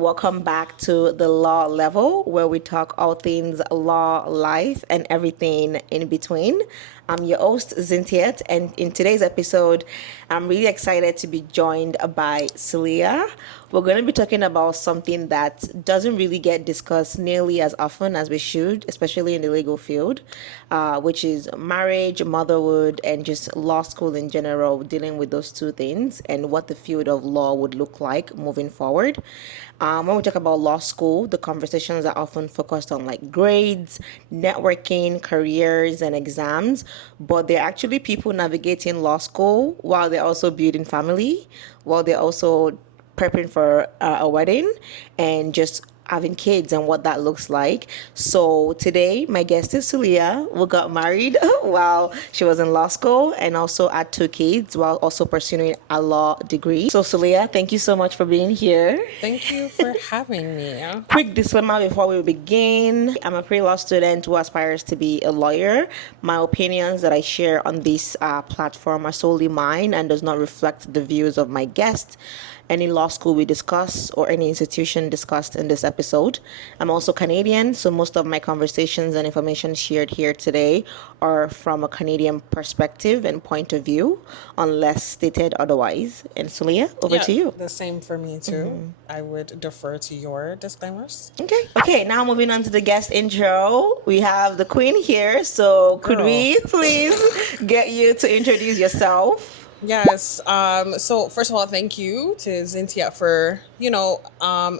and welcome back to the Law Level, where we talk all things law, life, and everything in between. I'm your host, Zintiet, and in today's episode, I'm really excited to be joined by Suliya. We're going to be talking about something that doesn't really get discussed nearly as often as we should, especially in the legal field, which is marriage, motherhood, and just law school in general, dealing with those two things and what the field of law would look like moving forward. When we talk about law school, the conversations are often focused on like grades, networking, careers, and exams, but they're actually people navigating law school while they're also building family, while they're also prepping for a wedding and just having kids and what that looks like. So today, my guest is Suliya, who got married while she was in law school and also had two kids while also pursuing a law degree. So Suliya, thank you so much for being here. Thank you for having me. Quick disclaimer before we begin. I'm a pre-law student who aspires to be a lawyer. My opinions that I share on this platform are solely mine and does not reflect the views of my guest, any law school we discuss, or any institution discussed in this episode. I'm also Canadian, so most of my conversations and information shared here today are from a Canadian perspective and point of view, unless stated otherwise. And Suliya, over to you. The same for me too. I would defer to your disclaimers. Okay, now moving on to the guest intro. We have the queen here, so could we please get you to introduce yourself? Yes. So first of all, thank you to Zintia for,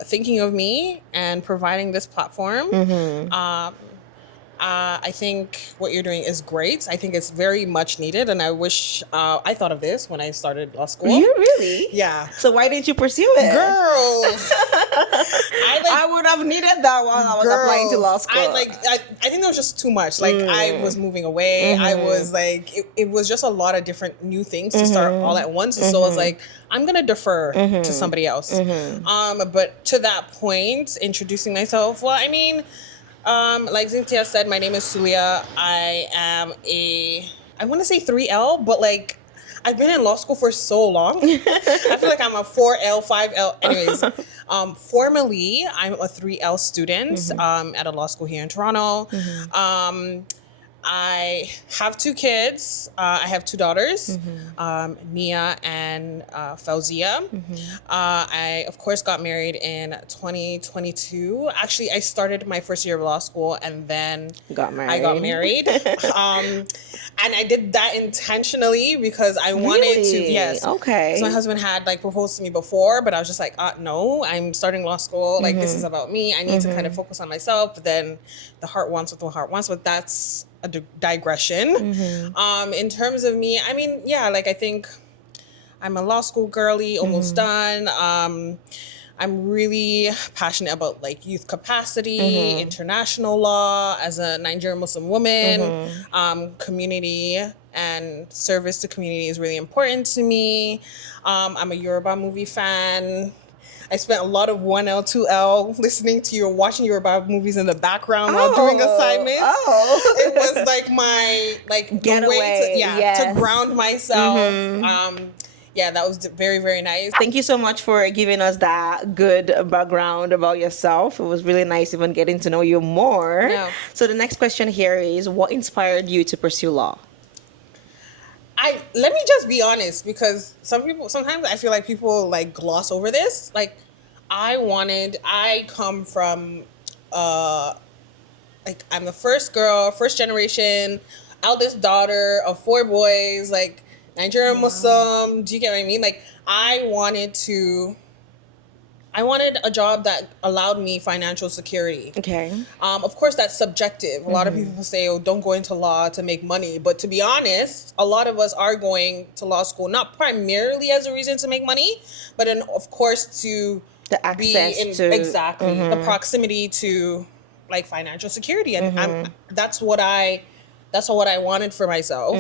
thinking of me and providing this platform. I think what you're doing is great. I think it's very much needed, and I wish I thought of this when I started law school. You really? Yeah. So why didn't you pursue it? Girl, I would have needed that while I was applying to law school. I think that was just too much. Like I was moving away. I was like, it was just a lot of different new things to start all at once. And so I was like, I'm gonna defer to somebody else. But to that point, introducing myself. Well, I mean, like Cynthia said, my name is Suliya. I am I want to say 3L, but like I've been in law school for so long. I feel like I'm a 4L, 5L. Anyways, formally, I'm a 3L student at a law school here in Toronto. I have two kids. I have two daughters, Nia and Fauzia. I, of course, got married in 2022. Actually, I started my first year of law school and then I got married. And I did that intentionally because I wanted to, yes. Okay. So my husband had like proposed to me before, but I was just like, no, I'm starting law school. Like, this is about me. I need to kind of focus on myself. But then the heart wants what the heart wants, but that's a digression. In terms of me, I mean, I think I'm a law school girly, almost done. I'm really passionate about like youth capacity, international law as a Nigerian Muslim woman, community and service to community is really important to me. I'm a Yoruba movie fan. I spent a lot of 1L, 2L listening to watching Yoruba movies in the background while doing assignments. It was like my getaway, to ground myself. That was very, very nice. Thank you so much for giving us that good background about yourself. It was really nice even getting to know you more. Yeah. So the next question here is, what inspired you to pursue law? Let me just be honest, because sometimes I feel like people like gloss over this. Like I come from, like I'm the first girl, first generation, eldest daughter of 4 boys, like Nigerian Muslim. Do you get what I mean? Like I wanted a job that allowed me financial security. Okay. Of course, that's subjective. A lot of people say, oh, don't go into law to make money. But to be honest, a lot of us are going to law school, not primarily as a reason to make money, but of course to the access to exactly the proximity to like financial security. And that's what I wanted for myself.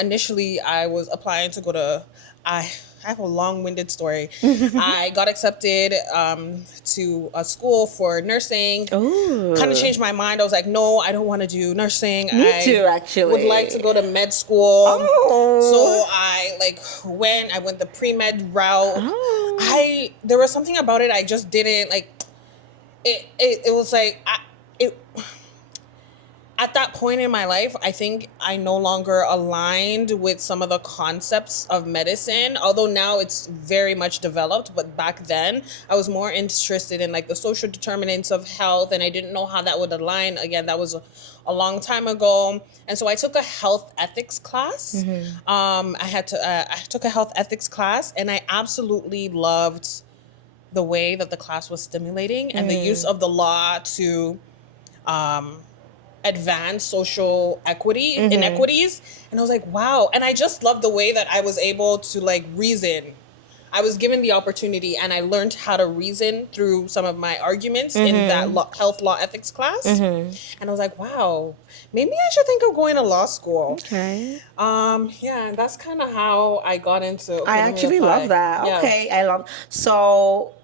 Initially, I was applying to go to, I have a long-winded story. I got accepted to a school for nursing. Kind of changed my mind. I was like, no, I don't want to do nursing. Me too, actually. Would like to go to med school. So I went the pre-med route. there was something about it I just didn't like. It was like it at that point in my life, I think I no longer aligned with some of the concepts of medicine, although now it's very much developed. But back then, I was more interested in like the social determinants of health, and I didn't know how that would align. Again, that was a long time ago. And so I took a health ethics class. I took a health ethics class, and I absolutely loved the way that the class was stimulating and the use of the law to advance social inequities. And I was like, wow. And I just loved the way that I was able to like reason. I was given the opportunity and I learned how to reason through some of my arguments in that health law ethics class. And I was like, wow, maybe I should think of going to law school. Okay. Yeah, and that's kind of how I got into. Okay, I actually love that. Yeah. Okay, I love. So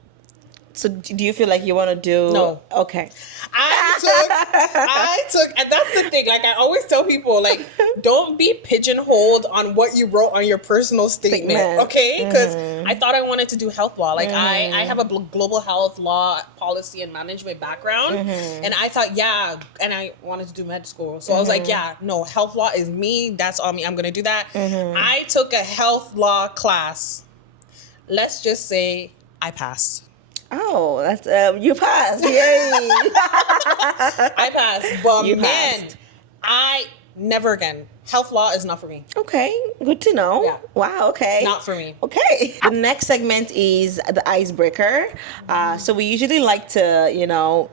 do you feel like you want to do? No. Okay. I took, and that's the thing. Like I always tell people, like, don't be pigeonholed on what you wrote on your personal statement. Okay, because I thought I wanted to do health law. Like I have a global health law policy and management background, and I thought, yeah, and I wanted to do med school. So I was like, yeah, no, health law is me. That's all me. I'm gonna do that. I took a health law class. Let's just say I passed. Oh, that's you passed. Yay! I passed, but You man, passed. I never again. Health law is not for me. Okay, good to know. Yeah. Wow. Okay. Not for me. Okay. The next segment is the icebreaker. So we usually like to,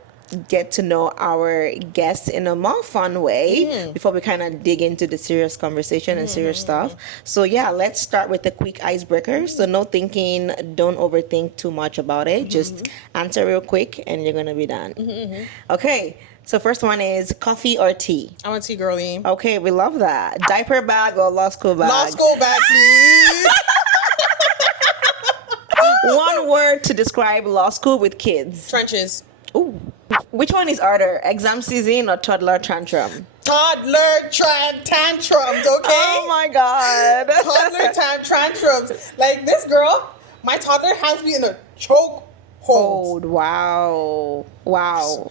get to know our guests in a more fun way before we kind of dig into the serious conversation and serious stuff. So yeah, let's start with the quick icebreaker. So no thinking, don't overthink too much about it. Just answer real quick and you're gonna be done. Okay. So first one is coffee or tea? I'm a tea girly. Okay, we love that. Diaper bag or law school bag? Law school bag, please. One word to describe law school with kids. Trenches. Ooh. Which one is harder, exam season or toddler tantrum? Toddler tantrums, okay? Oh my God. Toddler tantrums. Like this girl, my toddler has me in a choke hold. Wow.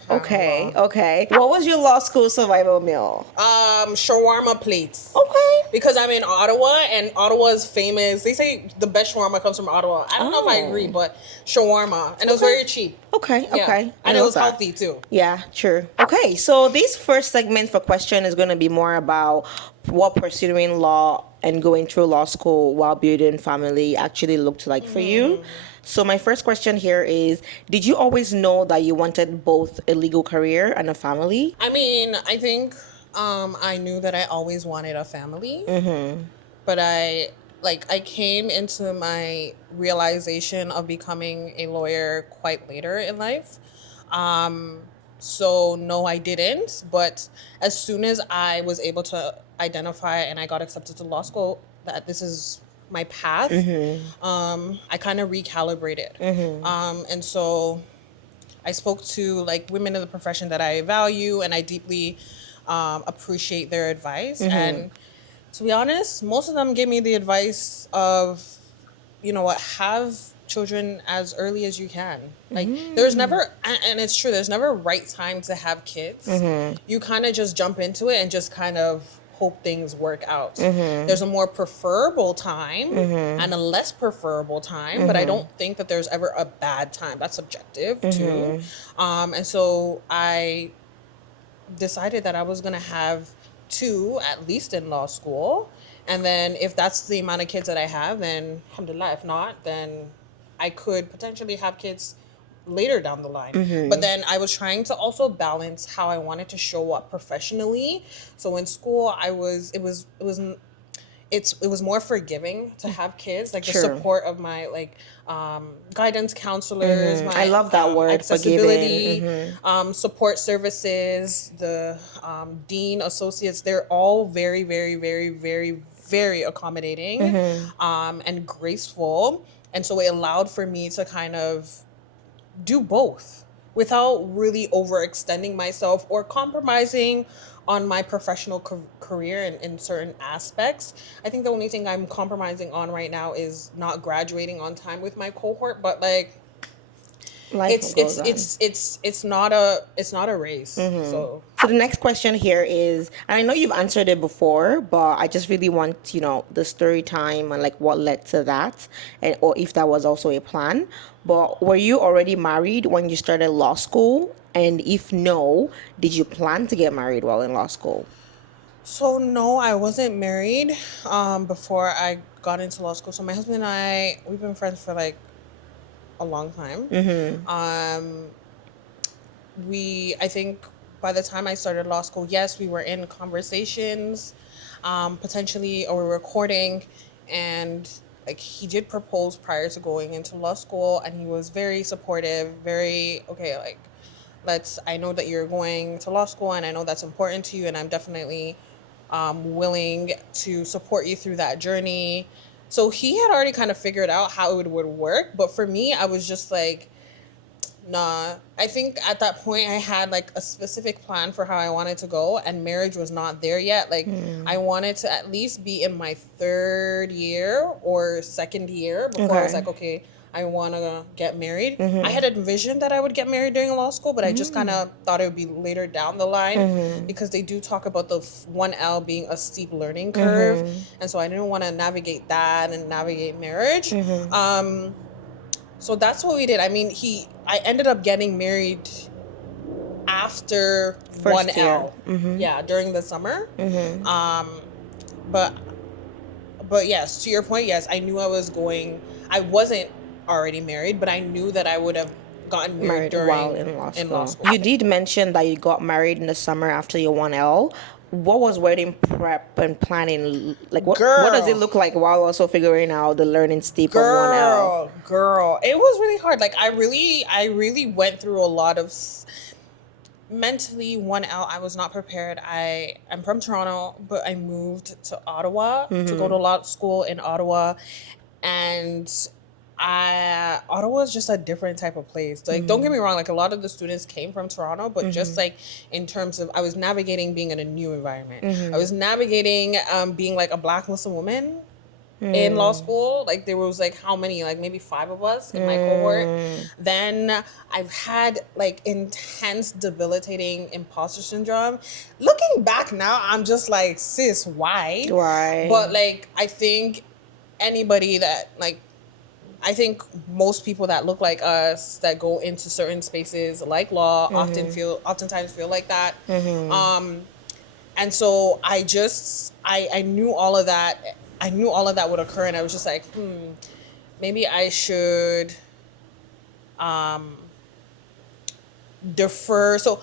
Okay. Subhanallah. Okay. What was your law school survival meal? Shawarma plates. Okay. Because I'm in Ottawa, and Ottawa is famous. They say the best shawarma comes from Ottawa. I don't know if I agree, but shawarma. And it was very cheap. Okay. Yeah. Okay. And it was healthy too. Yeah, true. Okay, so this first segment for question is going to be more about what pursuing law and going through law school while building family actually looked like for you. So my first question here is, did you always know that you wanted both a legal career and a family? I mean, I think I knew that I always wanted a family. But I came into my realization of becoming a lawyer quite later in life. So no, I didn't. But as soon as I was able to identify and I got accepted to law school that this is my path, I kind of recalibrated. And so I spoke to like women in the profession that I value and I deeply appreciate their advice. And to be honest, most of them gave me the advice of, have children as early as you can. Like there's never, and it's true, there's never a right time to have kids. You kind of just jump into it and just kind of hope things work out. There's a more preferable time and a less preferable time, but I don't think that there's ever a bad time. That's subjective too. And so I decided that I was going to have two, at least in law school. And then if that's the amount of kids that I have, then alhamdulillah. If not, then I could potentially have kids later down the line. But then I was trying to also balance how I wanted to show up professionally. So in school, it was more forgiving to have kids, like the support of my guidance counselors. My, I love that word, accessibility, forgiving. Support services, the dean associates. They're all very, very, very, very, very accommodating and graceful. And so it allowed for me to kind of do both without really overextending myself or compromising on my professional career in certain aspects. I think the only thing I'm compromising on right now is not graduating on time with my cohort, but like Life it's goes it's on. it's it's it's not a race. So So the next question here is, and I know you've answered it before, but I just really want, the story time and like what led to that, and or if that was also a plan. But were you already married when you started law school? And if no, did you plan to get married while in law school? so no, I wasn't married before I got into law school. So my husband and I, we've been friends for like a long time. Um I think by the time I started law school, yes, we were in conversations, potentially, or we were recording, and like he did propose prior to going into law school, and he was very supportive, very okay, like I know that you're going to law school, and I know that's important to you, and I'm definitely willing to support you through that journey. So he had already kind of figured out how it would work, but for me, I was just like, nah, I think at that point I had like a specific plan for how I wanted to go, and marriage was not there yet. Like, I wanted to at least be in my third year or second year before I was Okay. like, okay, I want to get married. I had envisioned that I would get married during law school, but I just kind of thought it would be later down the line because they do talk about the 1L being a steep learning curve. And so I didn't want to navigate that and navigate marriage. So that's what we did. I mean, I ended up getting married after First year. 1L. Yeah, during the summer. But yes, to your point, yes, I knew I wasn't already married, but I knew that I would have gotten married Married while in law school. You did mention that you got married in the summer after your 1L. What was wedding prep and planning like? What does it Girl. look like while also figuring out the learning steep of 1L? Girl, it was really hard. Like I really went through a lot of mentally 1L. I was not prepared. I'm from Toronto, but I moved to Ottawa to go to law school in Ottawa, and Ottawa is just a different type of place. Like, don't get me wrong, like a lot of the students came from Toronto, but just like in terms of, I was navigating being in a new environment. I was navigating being like a Black Muslim woman in law school. Like, there was like how many, like maybe 5 of us in my cohort. Then I've had like intense debilitating imposter syndrome. Looking back now, I'm just like, sis, why? Why? But like, I think most people that look like us that go into certain spaces like law oftentimes feel like that. And so I knew all of that. I knew all of that would occur, and I was just like, maybe I should defer. So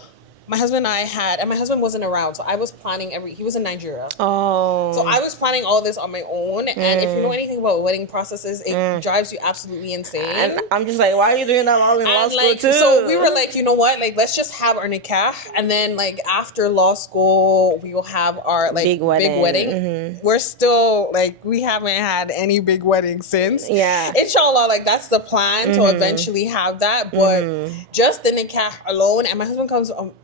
my husband and my husband wasn't around, so I was planning he was in Nigeria. Oh. So I was planning all this on my own, and if you know anything about wedding processes, it drives you absolutely insane. And I'm just like, why are you doing that while in law school like, too? so we were like, you know what? Like, let's just have our nikah, and then like after law school, we will have our like Big wedding. We're still like, we haven't had any big weddings since. Yeah. Inshallah, like that's the plan to eventually have that. But just the nikah alone, and my husband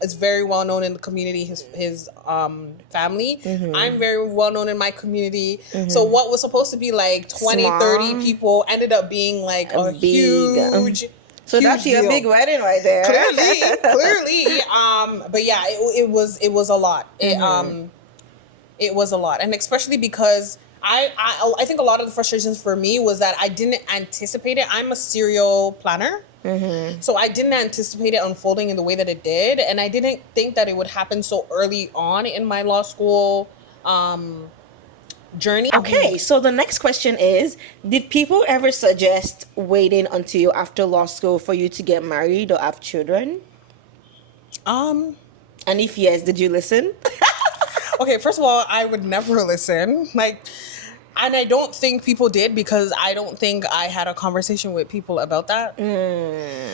is very well known in the community. His family. I'm very well known in my community. So what was supposed to be like 20, Small. 30 people ended up being like a big, huge. So huge that's your deal. big wedding right there. Clearly. But yeah, it was a lot. It was a lot, and especially because I think a lot of the frustrations for me was that I didn't anticipate it. I'm a serial planner. So I didn't anticipate it unfolding in the way that it did, and I didn't think that it would happen so early on in my law school journey. Okay, so the next question is, did people ever suggest waiting until after law school for you to get married or have children? And if yes, did you listen? Okay, first of all, I would never listen. And I don't think people did, because I don't think I had a conversation with people about that.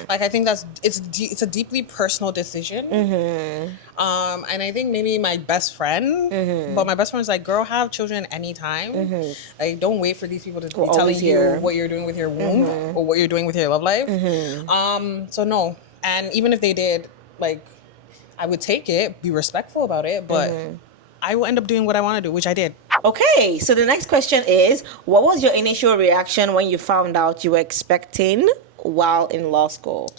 Like, I think it's a deeply personal decision. And I think maybe my best friend, but my best friend was like, girl, have children anytime. Like, don't wait for these people to be telling you what you're doing with your womb or what you're doing with your love life. So no. And even if they did, like, I would take it, be respectful about it, but I will end up doing what I want to do, which I did. Okay, so the next question is, what was your initial reaction when you found out you were expecting while in law school?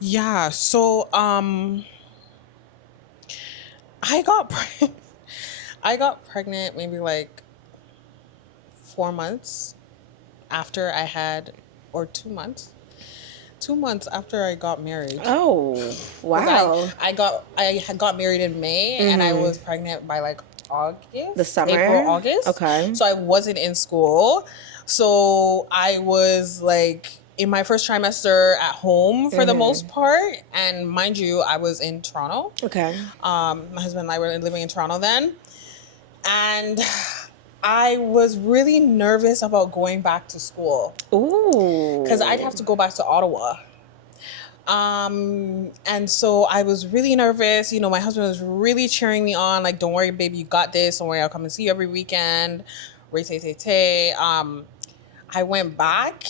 Yeah, so I got I got pregnant maybe like 4 months after I had, or 2 months. 2 months after I got married. Oh, 'Cause wow. I had got married in May and I was pregnant by like August, The summer? April, August. Okay. So I wasn't in school. So I was like in my first trimester at home for the most part. And mind you, I was in Toronto. Okay. My husband and I were living in Toronto then. And I was really nervous about going back to school Ooh. because I'd have to go back to Ottawa. And so I was really nervous. You know, my husband was really cheering me on, like, don't worry, baby, you got this. Don't worry, I'll come and see you every weekend. I went back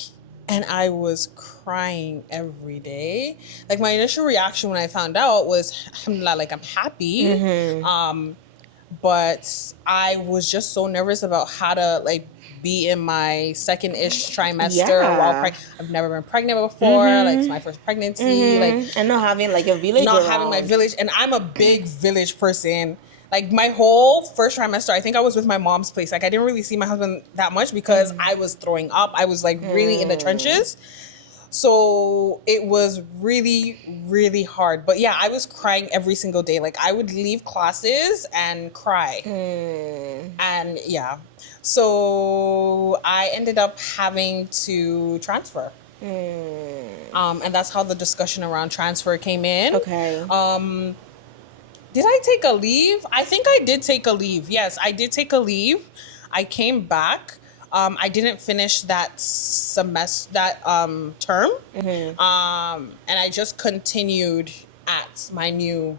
and I was crying every day. Like, my initial reaction when I found out was, alhamdulillah, like, I'm happy. But I was just so nervous about how to, like, be in my second-ish trimester while I've never been pregnant before. Like, it's my first pregnancy. Like, and not having like a village not around. having my village. And I'm a big village person. Like, my whole first trimester, I think I was with my mom's place. Like, I didn't really see my husband that much because I was throwing up. I was, like, really in the trenches. So it was really, really hard. But yeah, I was crying every single day. Like, I would leave classes and cry. And yeah. So I ended up having to transfer. And that's how the discussion around transfer came in. Okay. Did I take a leave? I think I did take a leave. Yes, I did take a leave. I came back. I didn't finish that semester, that term. And I just continued at my new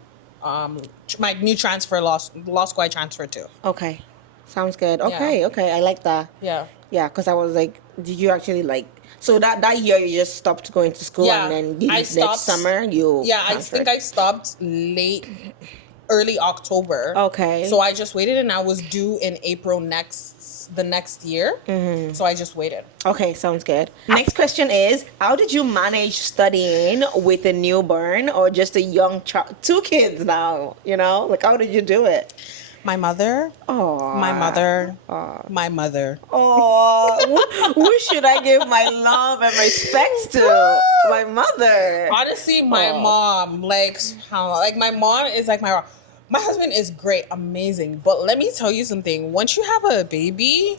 transfer law school I transferred to. Okay. Sounds good. Okay, okay. I like that. Yeah. Yeah, because I was like, did you actually like, so that year you just stopped going to school Yeah, and then I next stopped- summer you Yeah, transferred? I think I stopped early October. Okay. So I just waited and I was due in April the next year. So I just waited. Okay, sounds good. Next question is, how did you manage studying with a newborn or just a young child? 2 kids now, you know? Like, how did you do it? My mother. Oh. My mother. My mother. Oh, who should I give my love and respect to? My mother. Honestly, my mom, like my mom is like my husband is great, amazing. But let me tell you something. Once you have a baby,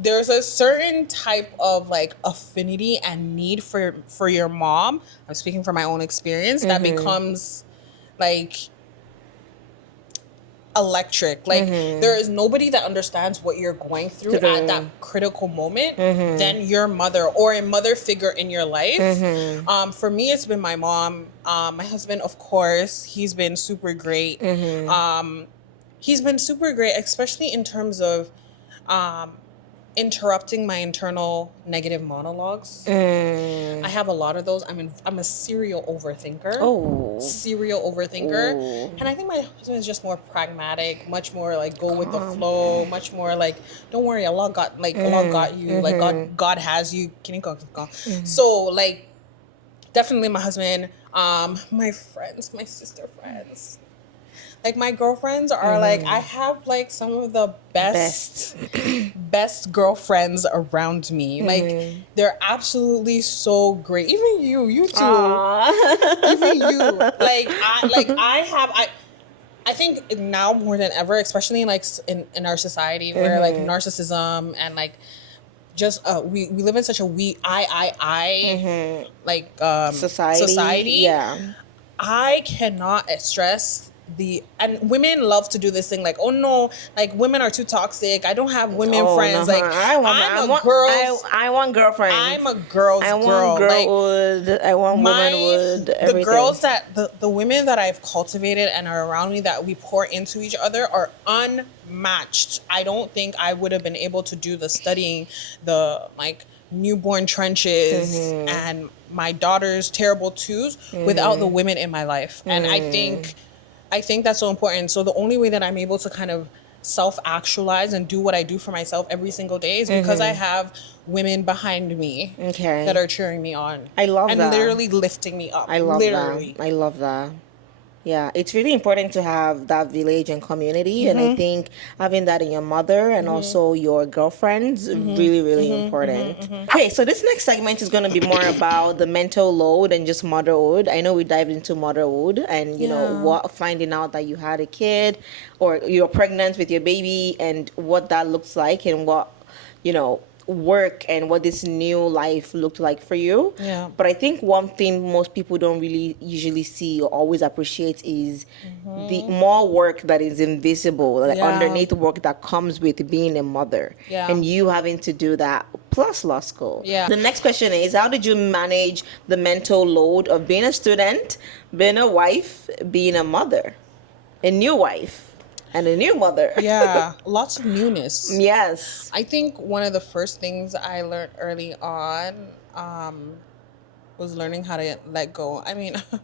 there's a certain type of like affinity and need for your mom. I'm speaking from my own experience. That becomes like electric. Like there is nobody that understands what you're going through at that critical moment than your mother or a mother figure in your life. For me, it's been my mom. My husband, of course, he's been super great. He's been super great, especially in terms of interrupting my internal negative monologues. I have a lot of those. I'm a serial overthinker. Serial overthinker. And I think my husband is just more pragmatic, much more like go with the flow, much more like don't worry, Allah got you, like God has you. So like definitely my husband, my friends, my sister friends. Like my girlfriends are like, I have like some of the best girlfriends around me. Like they're absolutely so great. Even you too. Even you. I think now more than ever, especially like in our society where like narcissism and like just we live in such a like society. Yeah. I cannot stress and women love to do this thing like, oh no, like women are too toxic. I don't have women friends. Like I want girlfriends. I'm a girl's girl. I want womanhood. Everything. The girls the women that I've cultivated and are around me that we pour into each other are unmatched. I don't think I would have been able to do the studying, the like newborn trenches and my daughter's terrible twos without the women in my life. And I think that's so important. So the only way that I'm able to kind of self-actualize and do what I do for myself every single day is because I have women behind me that are cheering me on. I love and that. Literally lifting me up. I love literally. that. I love that. Yeah, it's really important to have that village and community. And I think having that in your mother and also your girlfriends, really, really important. Okay, so this next segment is going to be more about the mental load and just motherhood. I know we dived into motherhood and, you know, what finding out that you had a kid or you're pregnant with your baby and what that looks like and what, you know, work and what this new life looked like for you. Yeah. But I think one thing most people don't really usually see or always appreciate is the more work that is invisible, like underneath work that comes with being a mother. Yeah. And you having to do that plus law school. Yeah. The next question is, how did you manage the mental load of being a student, being a wife, being a mother, a new wife? And a new mother. Yeah, lots of newness. Yes. I think one of the first things I learned early on was learning how to let go. I mean, I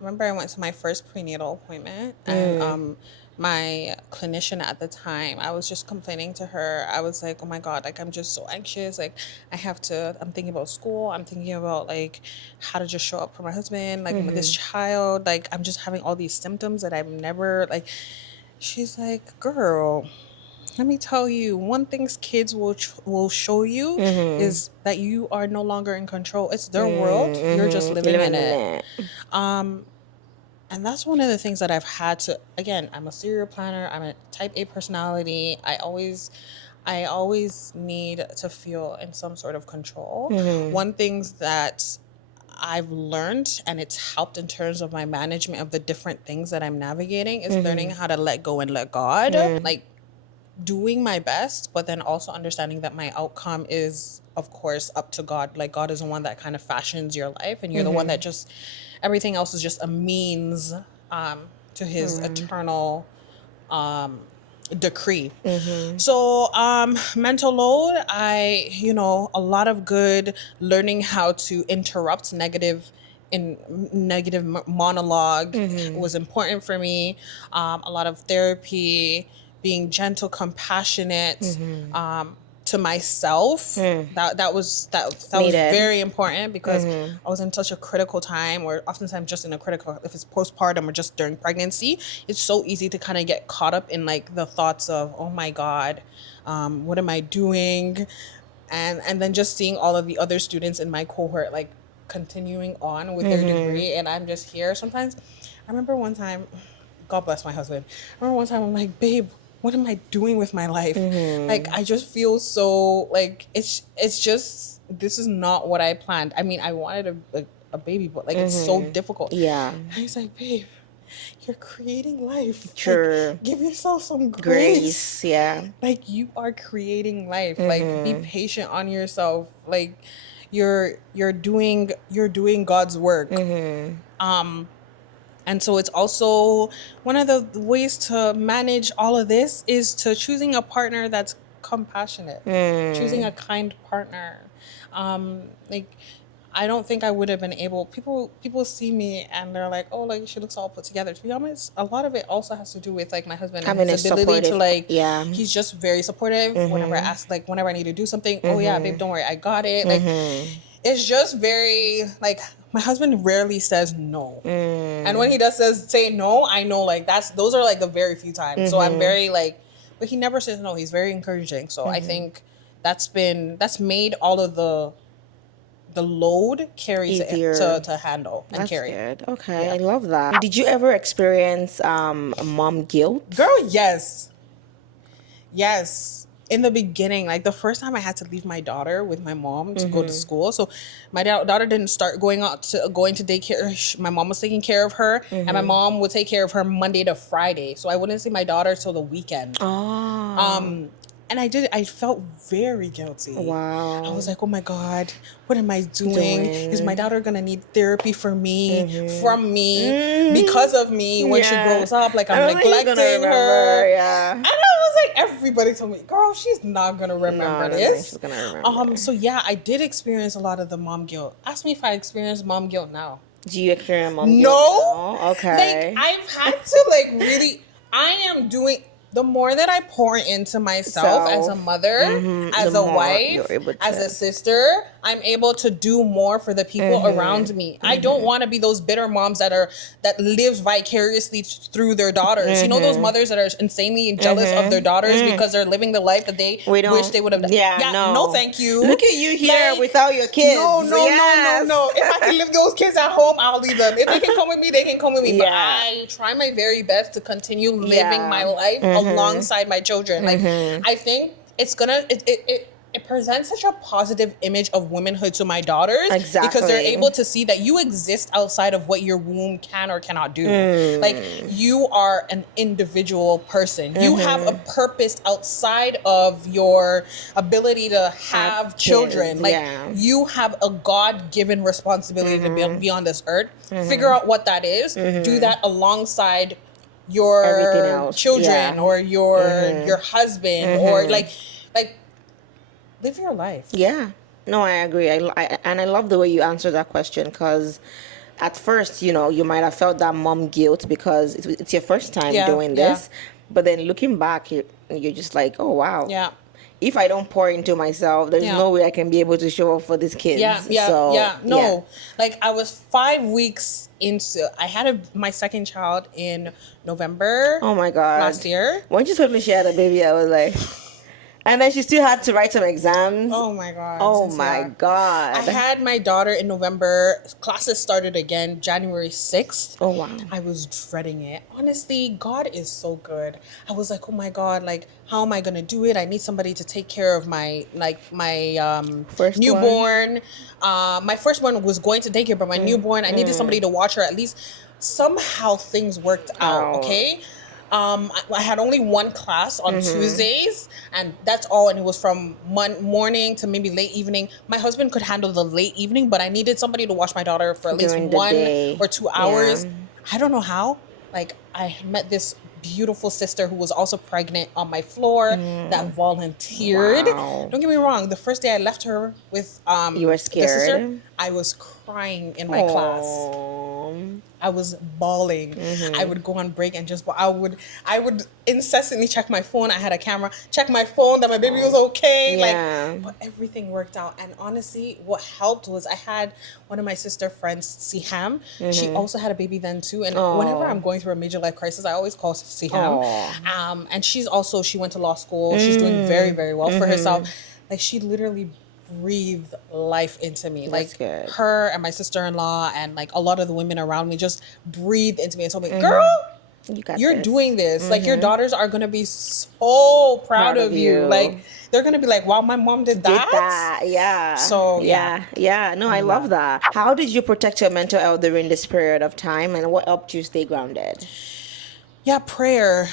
remember I went to my first prenatal appointment and my clinician at the time, I was just complaining to her. I was like, oh my God, like I'm just so anxious. Like I'm thinking about school. I'm thinking about like how to just show up for my husband, like with this child. Like I'm just having all these symptoms that I've never like. She's like, girl, let me tell you, one thing kids will show you is that you are no longer in control. It's their world. You're just living in it. And that's one of the things that I've had to, again, I'm a serial planner. I'm a type A personality. I always need to feel in some sort of control. One thing that I've learned, and it's helped in terms of my management of the different things that I'm navigating, is learning how to let go and let God. Like doing my best, but then also understanding that my outcome is, of course, up to God. Like God is the one that kind of fashions your life, and you're the one that just, everything else is just a means to his eternal decree. So mental load, a lot of good learning how to interrupt negative monologue was important for me. A lot of therapy, being gentle, compassionate to myself. That was very important because I was in such a critical time, or oftentimes just in a critical, if it's postpartum or just during pregnancy, it's so easy to kind of get caught up in like the thoughts of, oh my God, what am I doing? And then just seeing all of the other students in my cohort like continuing on with their degree, and I'm just here. Sometimes I remember one time, God bless my husband, I'm like, babe, what am I doing with my life? Like, I just feel so like it's just, this is not what I planned. I mean, I wanted a baby, but like it's so difficult. Yeah. And he's like, babe, you're creating life. Sure. Like, give yourself some grace. Yeah. Like, you are creating life. Like, be patient on yourself. Like, you're doing God's work. And so it's also one of the ways to manage all of this is to choosing a partner that's compassionate, choosing a kind partner. Like, I don't think I would have been able, people see me and they're like, oh, like she looks all put together. To be honest, a lot of it also has to do with like my husband and his ability to like, he's just very supportive. Whenever I ask, like whenever I need to do something, oh yeah, babe, don't worry, I got it. Like, it's just very like, my husband rarely says no. And when he does say no, I know like those are like the very few times. So I'm very like, but he never says no. He's very encouraging. So I think that's made all of the load carry to handle and That's carry. Good. Okay, I love that. Did you ever experience mom guilt? Girl, yes. In the beginning, like the first time I had to leave my daughter with my mom to go to school. So my daughter didn't start going to daycare. My mom was taking care of her, and my mom would take care of her Monday to Friday. So I wouldn't see my daughter till the weekend. And I felt very guilty. Wow. I was like, oh my God, what am I doing? Is my daughter going to need therapy from me, because of me when she grows up? Like, I'm neglecting her. Yeah. And I was like, everybody told me, girl, she's not gonna remember No, this. she's gonna remember. So yeah, I did experience a lot of the mom guilt. Ask me if I experience mom guilt now. Do you experience mom guilt No, now? like Okay. I've had to like really. I am doing the more that I pour into myself as a mother, as The a more you're wife, able as to. a sister, I'm able to do more for the people around me. I don't want to be those bitter moms that live vicariously through their daughters. You know those mothers that are insanely jealous of their daughters because they're living the life that they We wish don't. they would have done. Yeah, No, no. thank you. Look at you here Like, without your kids. no, no, Yes. no. If I can leave those kids at home, I'll leave them. If they can come with me, they can come with me. But Yeah. I try my very best to continue living my life alongside my children. Like I think it's gonna it presents such a positive image of womanhood to my daughters because they're Exactly. able to see that you exist outside of what your womb can or cannot do. Like you are an individual person. You have a purpose outside of your ability to have children. kids, Like yeah. you have a God-given responsibility to be on this earth. Figure out what that is. Do that alongside your Everything else, children yeah. or your husband or like live your life. Yeah. No, I agree. And I love the way you answer that question because at first, you might have felt that mom guilt because it's your first time doing this. But then looking back, you're just like, oh, wow. Yeah. If I don't pour into myself, there's no way I can be able to show up for these kids. No. Like I was 5 weeks into, I had my second child in November. Oh my God. Last year. When she told me she had a baby, I was like, and then she still had to write some exams. Oh my God. Oh my God. I had my daughter in November. Classes started again January 6th. Oh wow. I was dreading it. Honestly, God is so good. I was like, oh my God, like how am I gonna do it? I need somebody to take care of my First newborn. My firstborn was going to daycare, but my newborn, I needed somebody to watch her at least. Somehow things worked out, okay? I had only one class on Tuesdays, and that's all. And it was from morning to maybe late evening. My husband could handle the late evening, but I needed somebody to watch my daughter for at least During the 1 day. or 2 hours. Yeah. I don't know how. Like I met this beautiful sister who was also pregnant on my floor that volunteered. Wow. Don't get me wrong. The first day I left her with You were the scared? sister, I was crying in my class. I was bawling. I would go on break and I would incessantly check my phone. I had a camera, check my phone that my baby was okay. Yeah. Like, but everything worked out. And honestly, what helped was I had one of my sister friends, Siham. She also had a baby then too. And whenever I'm going through a major life crisis, I always call Siham. And she went to law school. She's doing very, very well for herself. Like she literally breathe life into me. That's like good. Her and my sister-in-law and like a lot of the women around me just breathed into me and told me, girl, you're doing this. Like your daughters are gonna be so proud of you. Like they're gonna be like, wow, my mom did that. Yeah. So yeah. No, I love that. How did you protect your mental health during this period of time, and what helped you stay grounded? Yeah, prayer.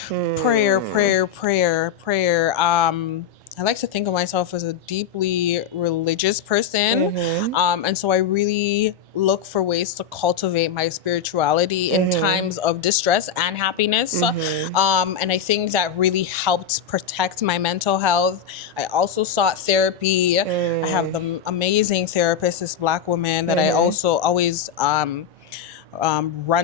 I like to think of myself as a deeply religious person. And so I really look for ways to cultivate my spirituality in times of distress and happiness. And I think that really helped protect my mental health. I also sought therapy. I have the amazing therapist, this Black woman that I also always run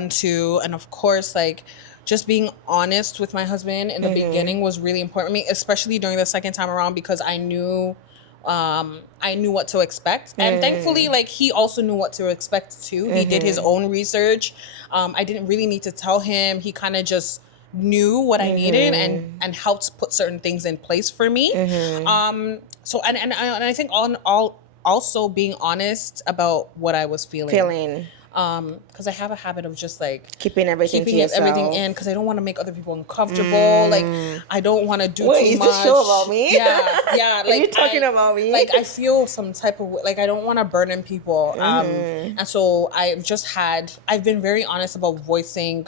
to. And of course, like, just being honest with my husband in the beginning was really important to me, especially during the second time around, because I knew what to expect. And thankfully, like, he also knew what to expect too. He did his own research. I didn't really need to tell him. He kind of just knew what I needed and helped put certain things in place for me. So I think all also being honest about what I was feeling. Because I have a habit of just like keeping everything in, because I don't want to make other people uncomfortable. Like I don't want to do too much. Is this show about me? Yeah. Like, are you talking about me? Like I feel some type of like I don't want to burden people. And so I've been very honest about voicing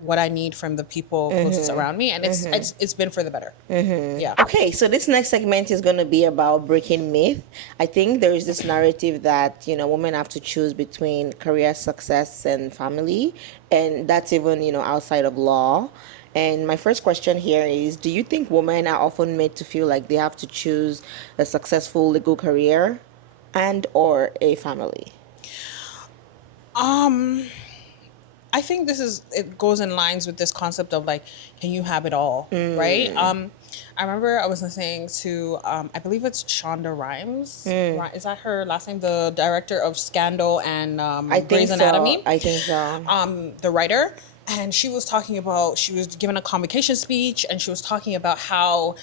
what I need from the people closest around me, and it's been for the better. Yeah. Okay, so this next segment is going to be about breaking myth. I think there is this narrative that women have to choose between career success and family, and that's even outside of law. And my first question here is, do you think women are often made to feel like they have to choose a successful legal career and or a family? Um, I think it goes in lines with this concept of like, can you have it all, right? I remember I was listening to, I believe it's Shonda Rhimes. Is that her last name? The director of Scandal and I think Grey's so. Anatomy, I think so. the writer. And she was talking about, she was giving a convocation speech, and she was talking about how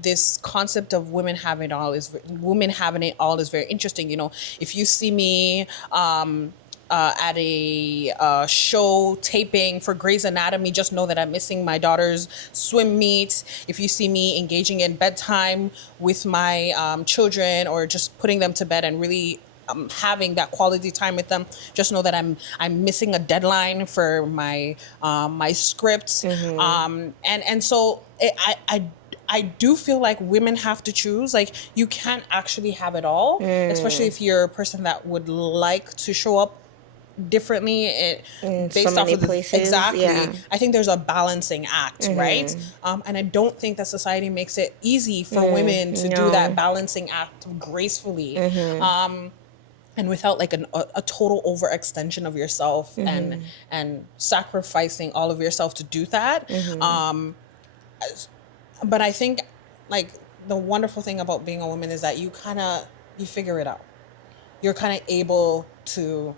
this concept of women having it all is very interesting. You know, if you see me at a show taping for Grey's Anatomy, just know that I'm missing my daughter's swim meet. If you see me engaging in bedtime with my children, or just putting them to bed and really having that quality time with them, just know that I'm missing a deadline for my my script. And so I do feel like women have to choose. Like, you can't actually have it all, especially if you're a person that would like to show up differently, In so based off many of the places, exactly. yeah. I think there's a balancing act, right? And I don't think that society makes it easy for women to do that No. balancing act gracefully, and without like a total overextension of yourself, and sacrificing all of yourself to do that. But I think, like, the wonderful thing about being a woman is that you figure it out. You're kind of able to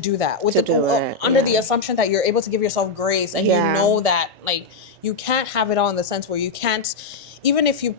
do that with To do it, under yeah. the assumption that you're able to give yourself grace, and Yeah. you know that, like, you can't have it all, in the sense where you can't, even if you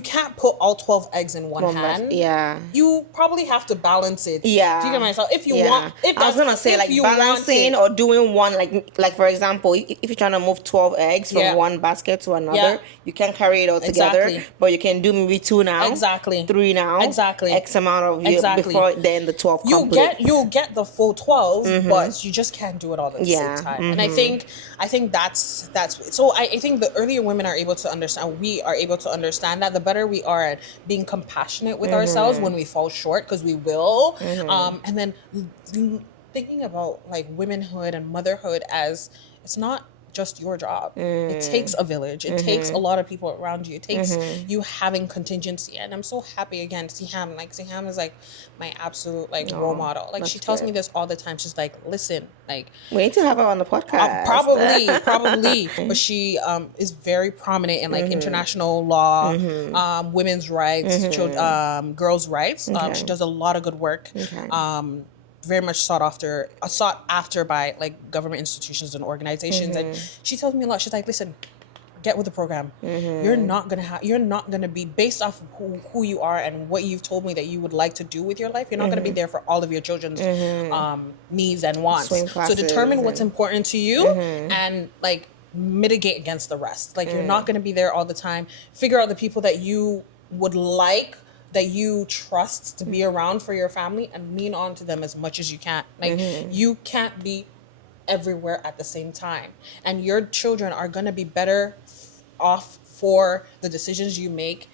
can't put all 12 eggs in one hand. Yeah. You probably have to balance it. Yeah. Do you get myself? If you Yeah. want, if I was gonna say, if like, you want balancing it. or doing one, like for example, if you're trying to move 12 eggs from Yeah. one basket to another, Yeah. you can carry it all together, Exactly. but you can do maybe 2 now, Exactly. 3 now, Exactly. X amount of you Exactly. before then the 12 You'll get the full 12, but you just can't do it all at the Yeah. same time. And I think that's so I think the earlier women are able to understand, we are able to understand that, the better we are at being compassionate with ourselves when we fall short, because we will. And then thinking about, like, womanhood and motherhood as, it's not just your job. It takes a village. It takes a lot of people around you. It takes you having contingency. And I'm so happy, again, Siham. Like, Siham is like my absolute, like, role model. Like, she tells me this all the time. She's like, listen, like, We need to have her on the podcast. probably. But she is very prominent in, like, international law, women's rights, girls' rights. She does a lot of good work. Very much sought after by, like, government institutions and organizations. And she tells me a lot. She's like, listen, get with the program. You're not gonna be, based off of who you are and what you've told me that you would like to do with your life, you're not gonna be there for all of your children's needs and wants. Swim So classes determine what's and- important to you, and, like, mitigate against the rest. Like, you're not gonna be there all the time. Figure out the people that you would like, that you trust to be around for your family, and lean on to them as much as you can. Like, you can't be everywhere at the same time, and your children are going to be better off for the decisions you make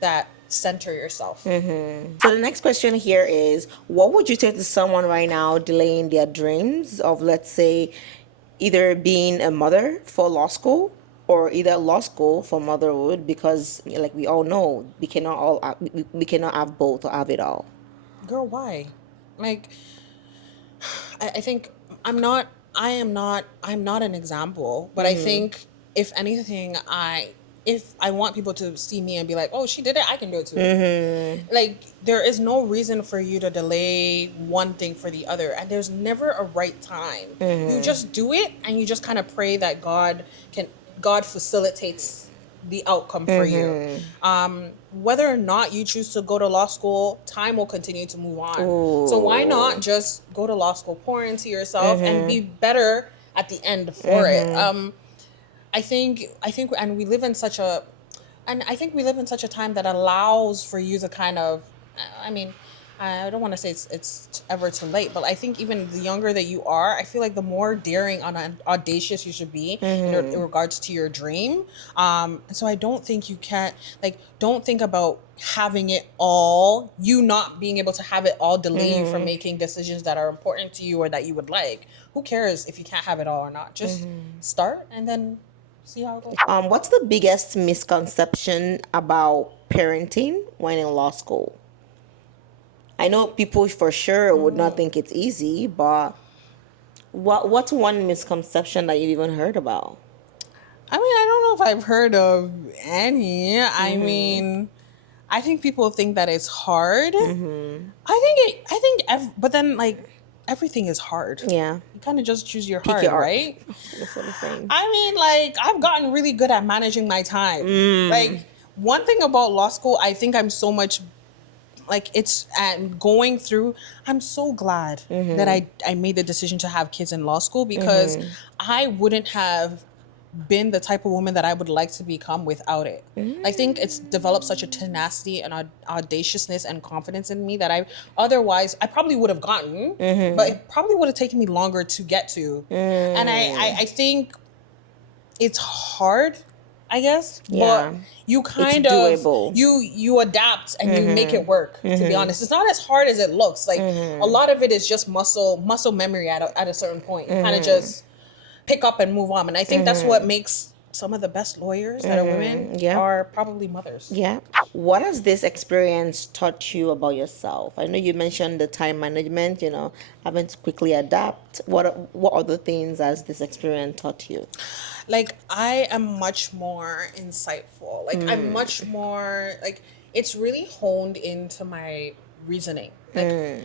that center yourself. So the next question here is, what would you say to someone right now delaying their dreams of, let's say, either being a mother for law school, or either law school for motherhood? Because, like, we all know, we cannot have both or have it all. Girl, why? Like, I think I'm not an example, but I think, if anything, if I want people to see me and be like, oh, she did it, I can do it too. Like, there is no reason for you to delay one thing for the other, and there's never a right time. You just do it, and you just kind of pray that God facilitates the outcome for you. Whether or not you choose to go to law school, time will continue to move on. So why not just go to law school, pour into yourself, and be better at the end for it? I think, and we live in such a time that allows for you to kind of, I mean, I don't want to say it's ever too late, but I think even the younger that you are, I feel like the more daring and audacious you should be in regards to your dream. So I don't think you can't, like, don't think about having it all, you not being able to have it all delay you from making decisions that are important to you or that you would like. Who cares if you can't have it all or not? Just start and then see how it goes. What's the biggest misconception about parenting when in law school? I know people for sure would not think it's easy, but what's one misconception that you've even heard about? I mean, I don't know if I've heard of any. I mean, I think people think that it's hard. But then like everything is hard. Yeah. You kind of just choose your Pick hard, your art. right? That's what I'm saying. I mean, like I've gotten really good at managing my time. Like one thing about law school, I think I'm so much like it's and going through. I'm so glad that I made the decision to have kids in law school because I wouldn't have been the type of woman that I would like to become without it. I think it's developed such a tenacity and audaciousness and confidence in me that I probably would have gotten, but it probably would have taken me longer to get to. And I think it's hard, I guess, Yeah. but you kind It's of doable. you adapt and you make it work. To be honest, it's not as hard as it looks. Like a lot of it is just muscle memory at a certain point. You kind of just pick up and move on. And I think that's what makes some of the best lawyers that are women are probably mothers. Yeah. What has this experience taught you about yourself? I know you mentioned the time management, having to quickly adapt. What other things has this experience taught you? Like I am much more insightful. Like I'm much more like it's really honed into my reasoning. Like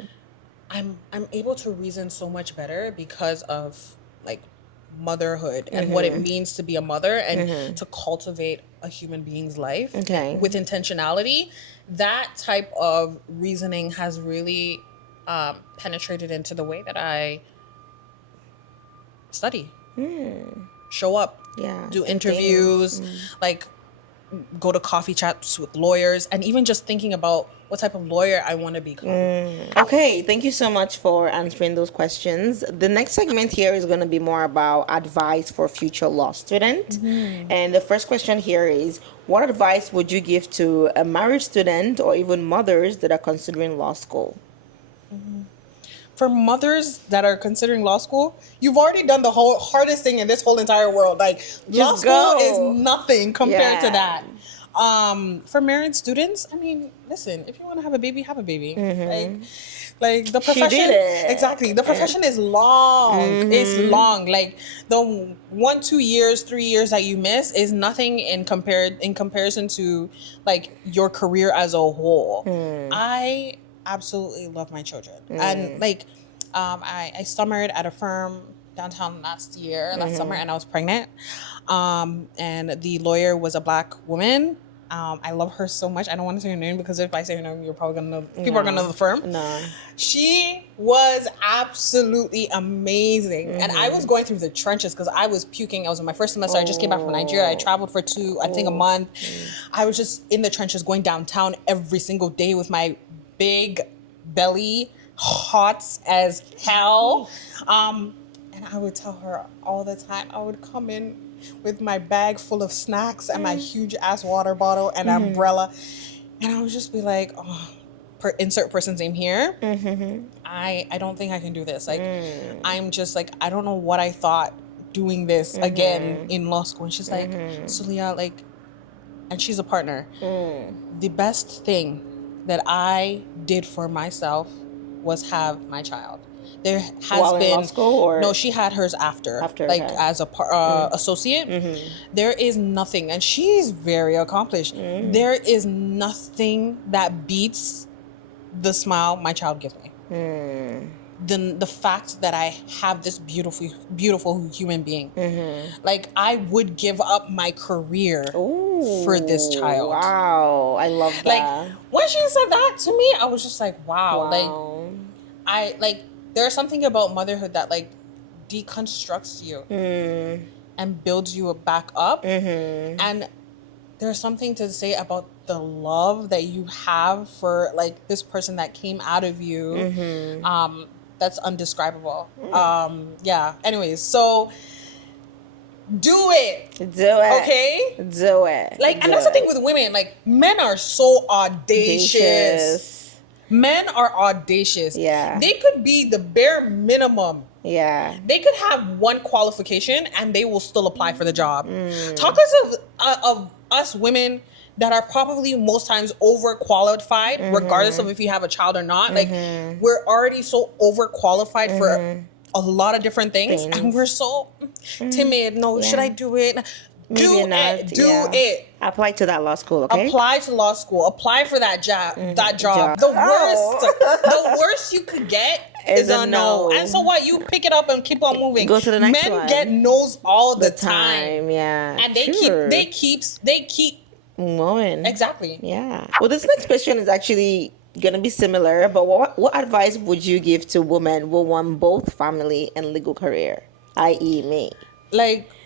I'm able to reason so much better because of like motherhood and what it means to be a mother and to cultivate a human being's life with intentionality. That type of reasoning has really penetrated into the way that I study, show up, do interviews, like go to coffee chats with lawyers, and even just thinking about what type of lawyer I want to become. Okay, thank you so much for answering those questions. The next segment here is going to be more about advice for future law students. And the first question here is, what advice would you give to a married student or even mothers that are considering law school? For mothers that are considering law school, you've already done the whole hardest thing in this whole entire world. Like law school is nothing compared to that. For married students, I mean, listen, if you want to have a baby, have a baby. Like the profession, She did it. exactly. The profession is long. It's long. Like the 1, 2 years, 3 years that you miss is nothing in comparison to like your career as a whole. I absolutely love my children, and like I summered at a firm downtown last summer, and I was pregnant, and the lawyer was a Black woman. I love her so much. I don't want to say her name because if I say her name, you're probably gonna know. People are gonna know the firm. No. She was absolutely amazing, and I was going through the trenches because I was puking. I was in my first semester. I just came back from Nigeria. I traveled for a month. I was just in the trenches, going downtown every single day with my big belly, hot as hell. And I would tell her all the time, I would come in with my bag full of snacks and my huge ass water bottle and umbrella. And I would just be like, oh, insert person's name here. I don't think I can do this. Like, I'm just like, I don't know what I thought doing this again in law school. And she's like, Suliya, like, and she's a partner. The best thing that I did for myself was have my child. There has While been in law school, or no, she had hers after like okay. as a associate. There is nothing, and she's very accomplished. There is nothing that beats the smile my child gives me. The fact that I have this beautiful human being. Like I would give up my career for this child. Wow, I love that. Like when she said that to me, I was just like, wow. Like I like there's something about motherhood that like deconstructs you and builds you back up. And there's something to say about the love that you have for like this person that came out of you. That's undescribable. Yeah. Anyways, so do it. Do it. Okay? Do it. Like, and Do that's the thing it. with women. Like, men are so audacious. Audacious. Men are audacious. Yeah. They could be the bare minimum. Yeah. They could have one qualification and they will still apply for the job. Talk less of us women that are probably most times overqualified, regardless of if you have a child or not. Like, we're already so overqualified for a lot of different things. And we're so timid. No, should I do it? Maybe not. Do it. Apply to that law school, okay? Apply to law school. Apply for that job. The worst you could get is a no. And so what? You pick it up and keep on moving. Go to the next one. Men get no's all the time. Yeah. And they keep moving. Exactly. Yeah. Well, this next question is actually gonna be similar, but what advice would you give to women who want both family and legal career, i.e. me?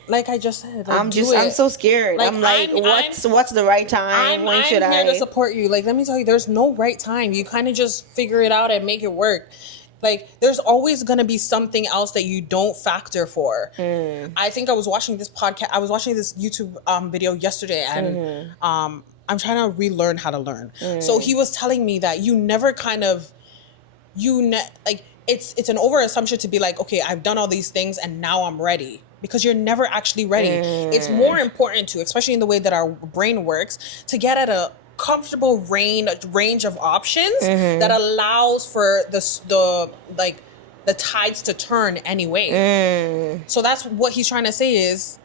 Like I just said, like, I'm so scared. Like, I'm like, what's the right time? When should I? I'm here to support you. Like, let me tell you, there's no right time. You kind of just figure it out and make it work. Like, there's always going to be something else that you don't factor for. I think I was watching this YouTube video yesterday, and I'm trying to relearn how to learn. So he was telling me that you never kind of, it's an over assumption to be like, okay, I've done all these things and now I'm ready. Because you're never actually ready. It's more important to, especially in the way that our brain works, to get at a comfortable range of options that allows for the tides to turn anyway. So that's what he's trying to say is,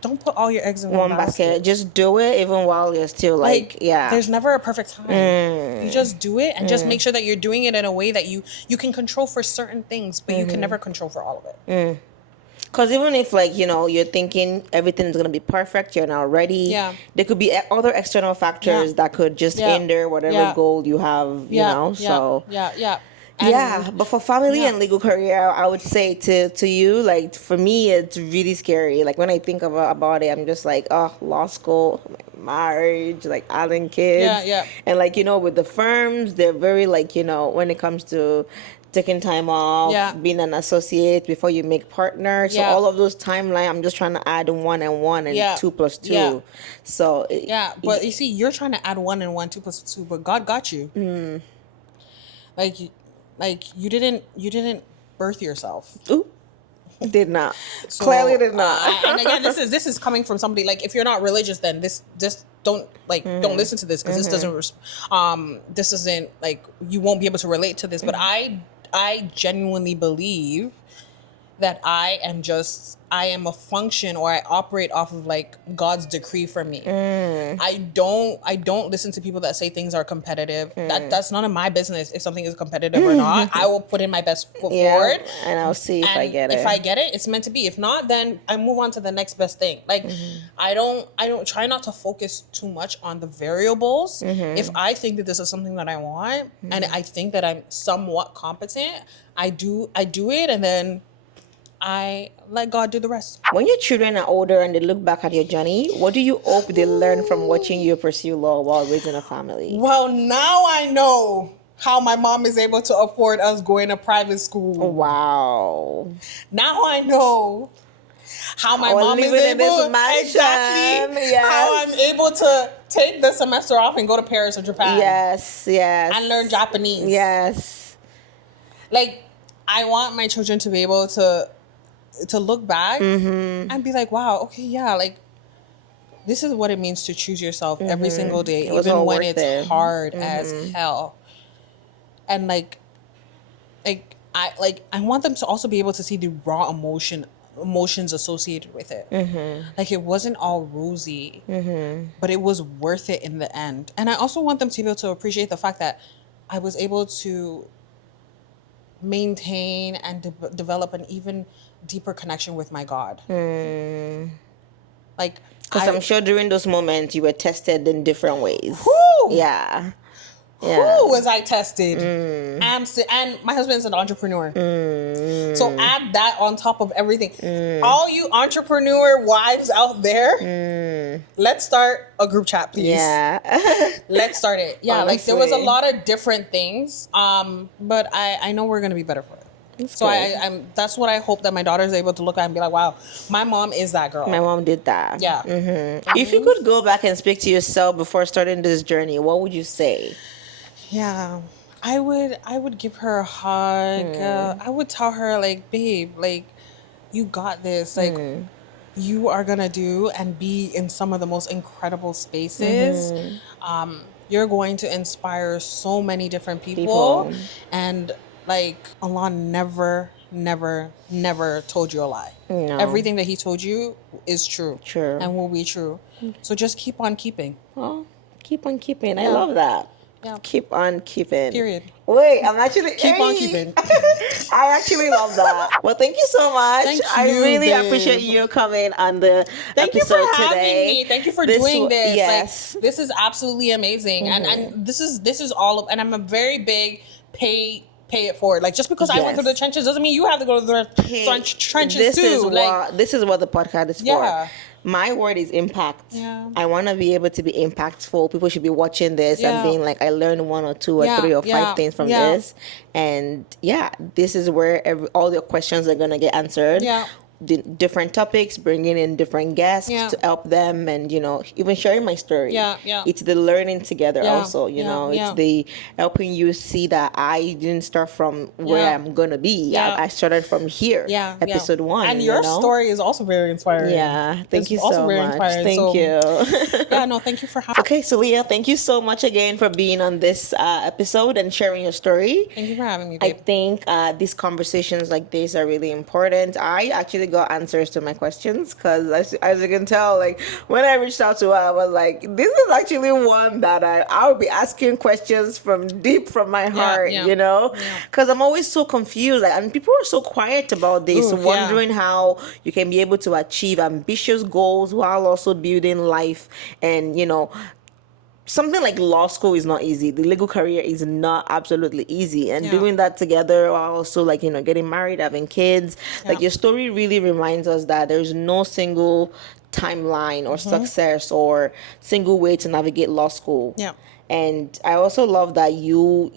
don't put all your eggs in one basket. Just do it even while you're still there's never a perfect time. You just do it and just make sure that you're doing it in a way that you can control for certain things, but you can never control for all of it. Because even if, you're thinking everything's going to be perfect, you're not ready. Yeah. There could be other external factors that could just hinder whatever goal you have, so. And but for family and legal career, I would say to you, like, for me, it's really scary. Like, when I think about it, I'm just like, oh, law school, marriage, like, having kids. And, with the firms, they're very, when it comes to taking time off, being an associate before you make partner. So all of those timeline, I'm just trying to add 1 and 1 and 2 plus 2. Yeah. So but you see, you're trying to add 1 and 1, 2 plus 2, but God got you. Like you didn't birth yourself. Ooh. Did not. So, clearly did not. And again, this is coming from somebody, like, if you're not religious, then this don't listen to this, because this isn't like, you won't be able to relate to this. But I genuinely believe that I am a function, or I operate off of, like, God's decree for me. I don't listen to people that say things are competitive. That's none of my business if something is competitive or not. I will put in my best foot forward, and I'll see if I get it. If I get it, it's meant to be. If not, then I move on to the next best thing. Like, I don't try not to focus too much on the variables. If I think that this is something that I want, and I think that I'm somewhat competent, I do it, and then I let God do the rest. When your children are older and they look back at your journey, what do you hope they learn from watching you pursue law while raising a family? Well, now I know how my mom is able to afford us going to private school. Wow. Now I know how my mom is able, how I'm able to take the semester off and go to Paris or Japan. Yes. And learn Japanese. Yes. Like, I want my children to be able to look back and be like, wow, okay, yeah, like, this is what it means to choose yourself every single day, even when it's hard as hell. And I want them to also be able to see the raw emotions associated with it. Like, it wasn't all rosy, but it was worth it in the end. And I also want them to be able to appreciate the fact that I was able to maintain and develop an even deeper connection with my God. Like, because I'm sure during those moments you were tested in different ways. Whoo! Yeah. Yeah. Who was I tested? And my husband's an entrepreneur. So add that on top of everything. All you entrepreneur wives out there, let's start a group chat, please. Yeah. Let's start it. Yeah, like there was a Honestly. lot of different things. But I know we're gonna be better for it. So good. that's what I hope that my daughter is able to look at and be like, wow, my mom is that girl. My mom did that. Yeah. If you could go back and speak to yourself before starting this journey, what would you say? Yeah, I would give her a hug. I would tell her like, babe, like you got this. Like you are gonna do and be in some of the most incredible spaces. You're going to inspire so many different people. And like Allah never told you a lie. No. Everything that he told you is true. True. And will be true. So just keep on keeping. Oh, keep on keeping. I love that. Yeah. Keep on keeping. Period. Wait, I'm actually Keep on keeping. I actually love that. Well, thank you so much. Thank I you, really babe. appreciate you coming on the Thank you episode for having today. me. Thank you for doing this. Yes. Like, this is absolutely amazing. And this is all of, and I'm a very big pay it forward. Like just because I went Yes. through the trenches doesn't mean you have to go to the trenches too. This is what the podcast is Yeah. for. My word is impact. Yeah. I want to be able to be impactful. People should be watching this Yeah. and being like, I learned 1 or 2 or Yeah. 3 or 5 Yeah. things from Yeah. this. And yeah, this is where all your questions are going to get answered. Yeah. Different topics, bringing in different guests Yeah. to help them, and even sharing my story. Yeah, yeah. It's the learning together. Yeah, Also, yeah, it's the helping you see that I didn't start from where Yeah. I'm gonna be. Yeah. I started from here. Yeah. Episode 1, And your story is also very inspiring. Yeah, thank It's you also so very much. inspiring. Thank So, you. Yeah, no, thank you for having Okay, Suliya, thank you so much again for being on this episode and sharing your story. Thank you for having me, I babe. think these conversations like this are really important. I actually got answers to my questions because, as you can tell, like when I reached out to her, I was like, this is actually one that I would be asking questions from deep from my heart, yeah. because I'm always so confused. Like, and people are so quiet about this, wondering how you can be able to achieve ambitious goals while also building life and, something like law school is not easy. The legal career is not absolutely easy. And doing that together while also getting married, having kids, like your story really reminds us that there's no single timeline or success or single way to navigate law school. Yeah. And I also love that you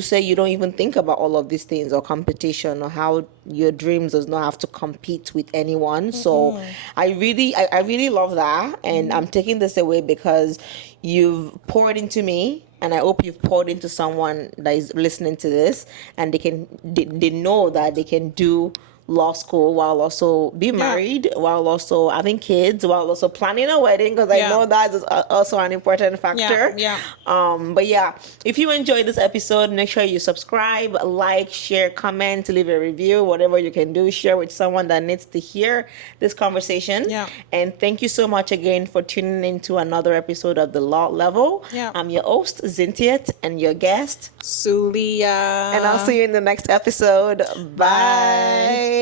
say you don't even think about all of these things or competition or how your dreams does not have to compete with anyone. So I really love that, and I'm taking this away because you've poured into me, and I hope you've poured into someone that is listening to this, and they know that they can do law school while also be married, while also having kids, while also planning a wedding, because I know that is also an important factor. But yeah, if you enjoyed this episode, make sure you subscribe, like, share, comment, leave a review, whatever you can do. Share with someone that needs to hear this conversation. And thank you so much again for tuning in to another episode of The Law Level. I'm your host, Zintiet, and your guest, Suliya. and I'll see you in the next episode. Bye.